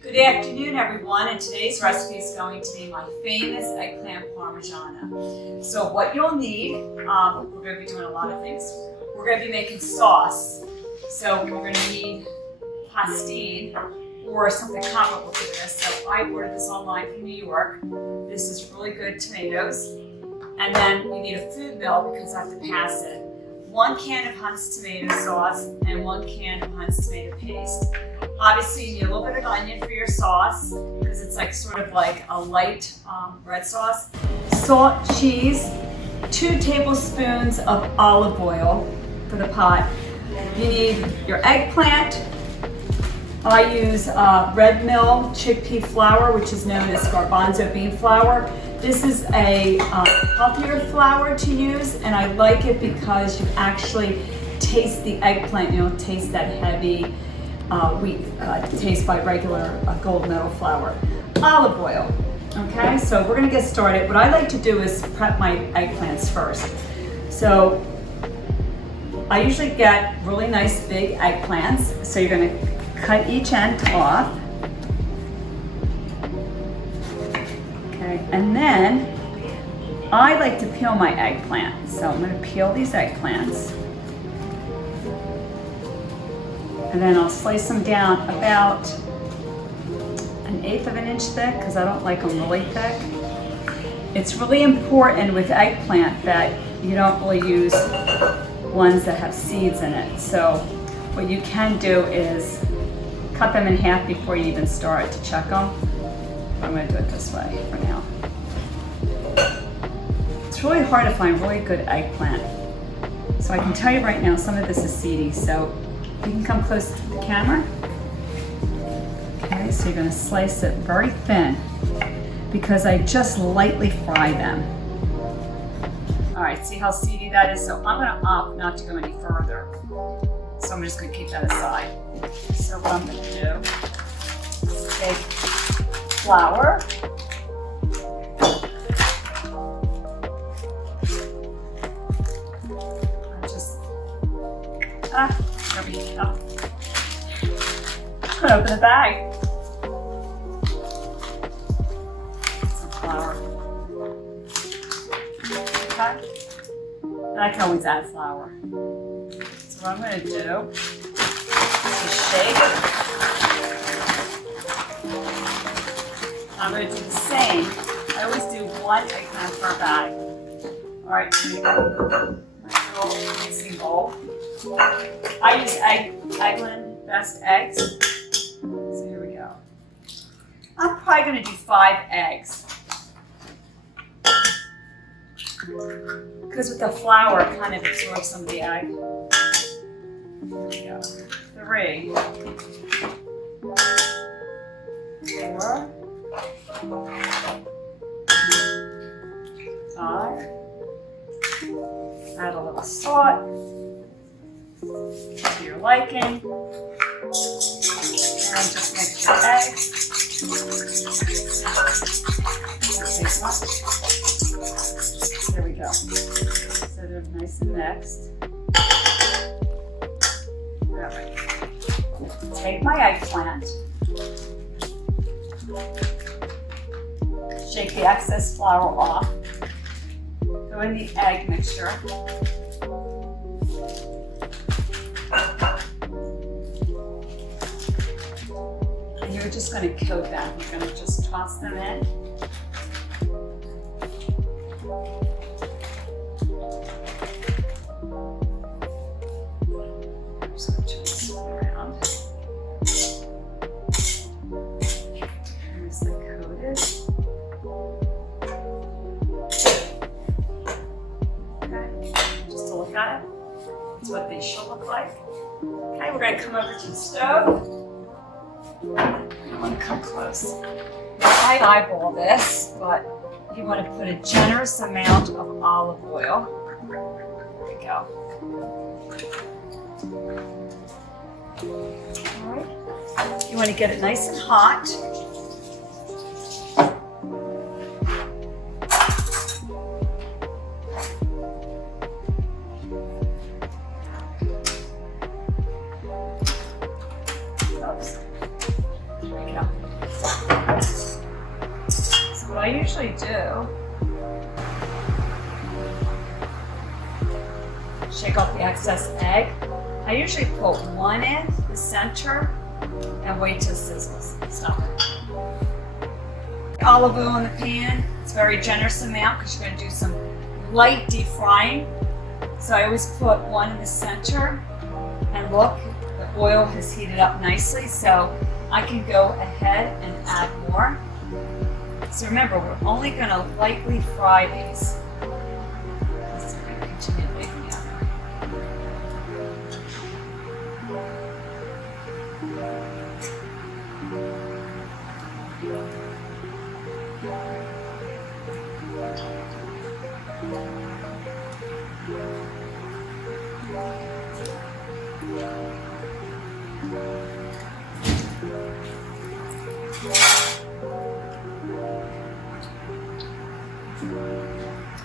Good afternoon, everyone, and today's recipe is going to be my famous eggplant parmigiana. So what you'll need, we're going to be doing a lot of things. We're going to be making sauce, so we're going to need Pastene or something comparable to this. So I ordered this online from New York. This is really good tomatoes. And then we need a food mill because I have to pass it. 1 can of Hunt's tomato sauce and 1 can of Hunt's tomato paste. Obviously, you need a little bit of onion for your sauce because it's like sort of like a light red sauce. Salt, cheese, 2 tablespoons of olive oil for the pot. You need your eggplant. I use Redmill Chickpea flour, which is known as garbanzo bean flour. This is a healthier flour to use, and I like it because you actually taste the eggplant. You don't taste that heavy wheat taste by regular gold medal flour. Olive oil. Okay, so we're gonna get started. What I like to do is prep my eggplants first. So I usually get really nice big eggplants. So you're gonna cut each end off. Okay, and then I like to peel my eggplant. So I'm gonna peel these eggplants. And then I'll slice them down about 1/8 of an inch thick because I don't like them really thick. It's really important with eggplant that you don't really use ones that have seeds in it. So what you can do is cut them in half before you even start to check them. I'm going to do it this way for now. It's really hard to find really good eggplant. So I can tell you right now, some of this is seedy. So you can come close to the camera. Okay, so you're going to slice it very thin because I just lightly fry them. All right, see how seedy that is? So I'm going to opt not to go any further. So I'm just going to keep that aside. So what I'm going to do is take flour. There we go. I'm gonna open the bag. Some flour. Okay. And I can always add flour. So what I'm gonna do is shake. I'm gonna do the same. I always do 1 eggplant per bag. All right, here we go. My little mixing bowl. I use Eggland Best Eggs. So here we go. I'm probably going to do 5 eggs. Because with the flour, it kind of absorbs some of the egg. Here we go. 3. 4. 5. Add a little salt to your liking, and just mix your eggs. There we go. So they're nice and mixed. Take my eggplant, shake the excess flour off, throw in the egg mixture. You're just going to coat them. You're going to just toss them in. Just going to turn this around. Nicely coated. Okay, just to look at it. That's what they should look like. Okay, we're going to come over to the stove. I want to come close. Now, I eyeball this, but you want to put a generous amount of olive oil. There we go. All right. You want to get it nice and hot. Oops. There we go. usually do, shake off the excess egg. I usually put one in the center and wait till it sizzles. Stop it. Olive oil in the pan. It's a very generous amount because you're going to do some light deep frying. So I always put one in the center, and look, the oil has heated up nicely, so I can go ahead and add more. So remember, we're only going to lightly fry these. This is going to continue baking out.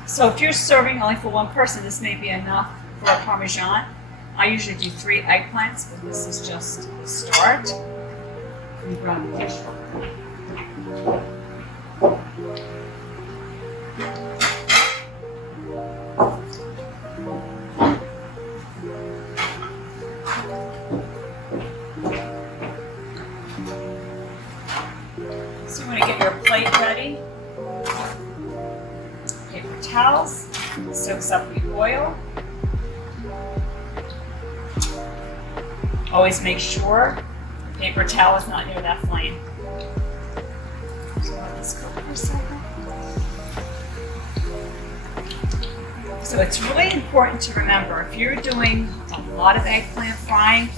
So if you're serving only for one person, this may be enough for a Parmesan. I usually do 3 eggplants, but this is just the start. Let me grab the dish. So you want to get your plate ready. Paper towels, soaks up the oil. Always make sure the paper towel is not near that flame. So let this go for a second. So it's really important to remember, if you're doing a lot of eggplant frying,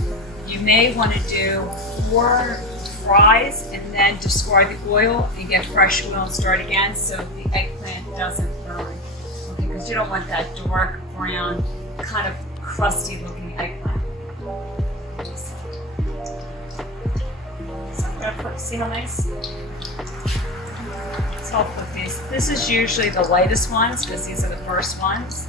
you may want to do 4 fries and then discard the oil and get fresh oil and start again so the eggplant doesn't burn. Okay, because you don't want that dark brown, kind of crusty looking eggplant. So I'm going to put, see how nice? So I'll put these. This is usually the lightest ones because these are the first ones.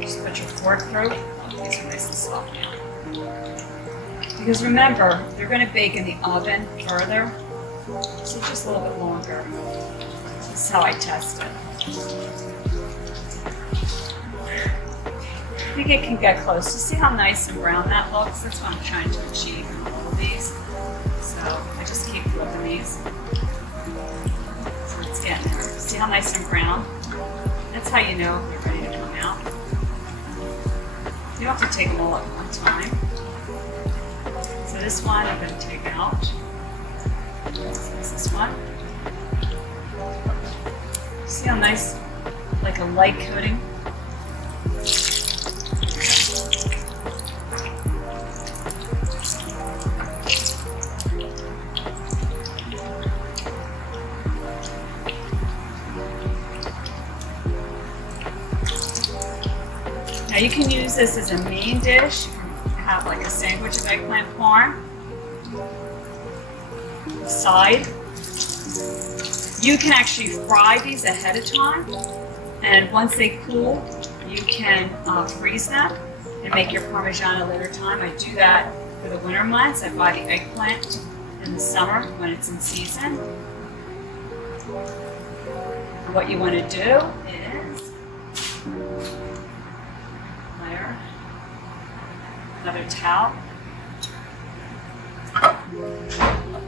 Just put your fork through. Oh, these are nice and soft now. Because remember, they're going to bake in the oven further, so just a little bit longer. This is how I test it. I think it can get close. You see how nice and brown that looks? That's what I'm trying to achieve in all of these. So I just keep flipping these. So it's getting there. See how nice and brown? That's how you know they're ready to come out. You don't have to take them all at one time. So this one I'm going to take out. So this one. See how nice, like a light coating? Now you can use this as a main dish. You can have like a sandwich of eggplant parm. Side. You can actually fry these ahead of time, and once they cool, you can freeze them and make your Parmesan a later time. I do that for the winter months. I buy the eggplant in the summer when it's in season. What you want to do is layer another towel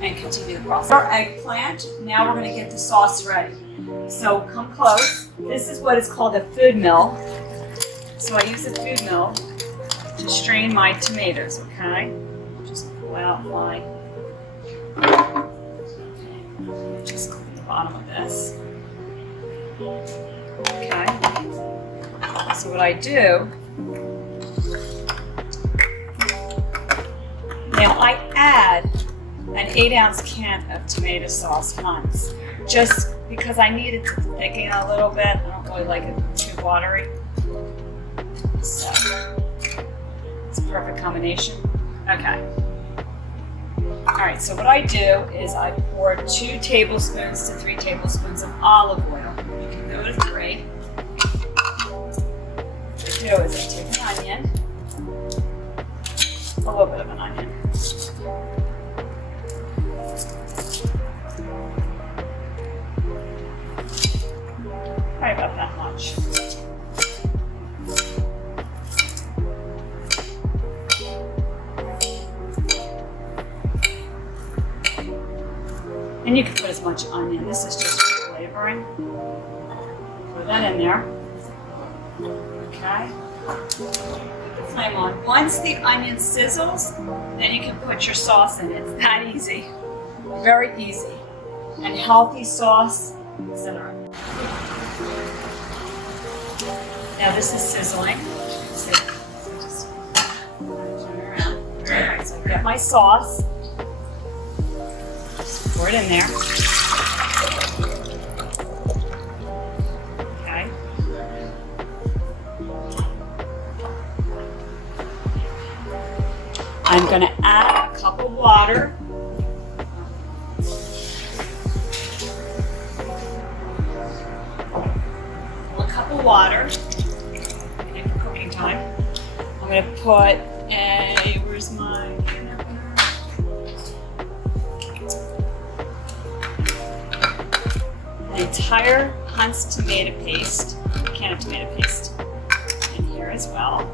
and continue the process. Our eggplant, now we're going to get the sauce ready. So come close. This is what is called a food mill. So I use a food mill to strain my tomatoes, okay? Just pull out my, just clean the bottom of this. Okay. So what I do, now I add an 8-ounce can of tomato sauce once, just because I need it to thicken a little bit. I don't really like it too watery. So it's a perfect combination. Okay. All right, so what I do is I pour 2 tablespoons to 3 tablespoons of olive oil. You can go to 3. What I do is I take an onion, a little bit of an onion. Probably about that much. And you can put as much onion. This is just for flavoring. Put that in there. Okay. Put the flame on. Once the onion sizzles, then you can put your sauce in. It's that easy. Very easy. And healthy sauce. Center it. Now this is sizzling. So just turn it around. Alright, so I get my sauce. Pour it in there. Okay. I'm going to add a cup of water. A cup of water. Okay, for cooking time. I'm going to put a, where's my entire Hunt's tomato paste, can of tomato paste, in here as well.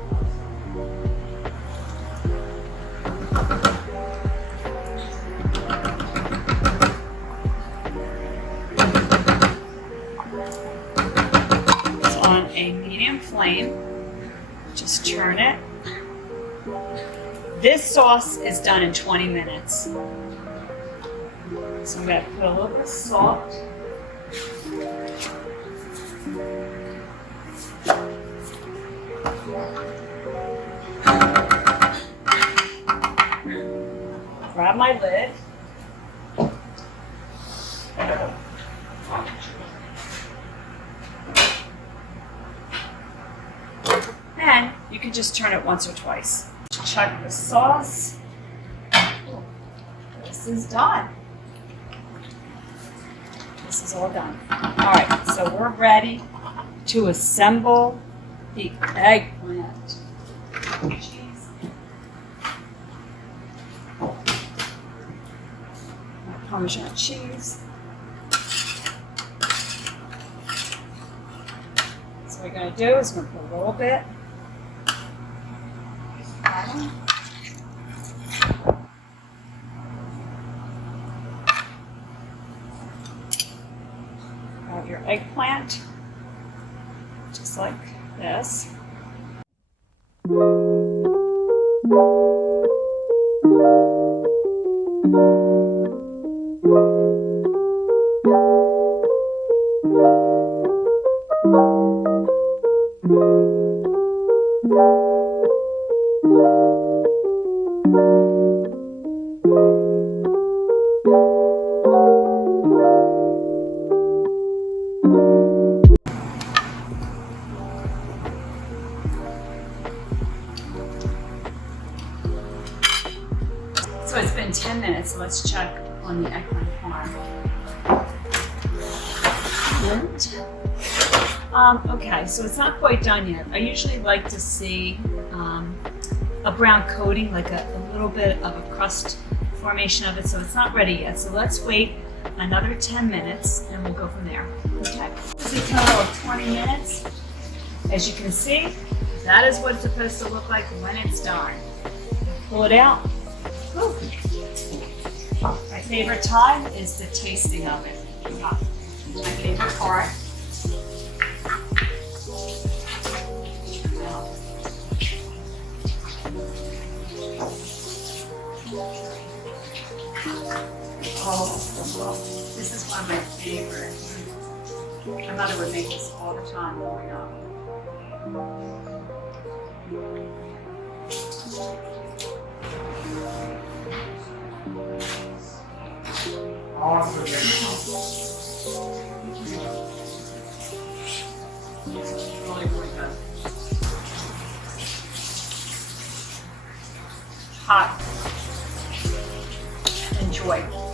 It's on a medium flame. Just turn it. This sauce is done in 20 minutes. So I'm going to put a little bit of salt. Grab my lid. And you can just turn it once or twice. Chuck the sauce. This is done. This is all done. All right, so we're ready to assemble the eggplant. Cheese. Parmesan cheese. So what we're going to do is we're going to put a little bit. Have your eggplant, just like this. So it's been 10 minutes, so let's check on the eggplant parm. Okay, so it's not quite done yet. I usually like to see a brown coating, like a little bit of a crust formation of it, so it's not ready yet. So let's wait another 10 minutes and we'll go from there. Okay, this is a total of 20 minutes. As you can see, that is what it's supposed to look like when it's done. Pull it out. Whew. My favorite time is the tasting of it. My favorite part. Oh, this is one of my favorites. My mother would make this all the time growing up. Awesome. Really, really good. Hot. Enjoy.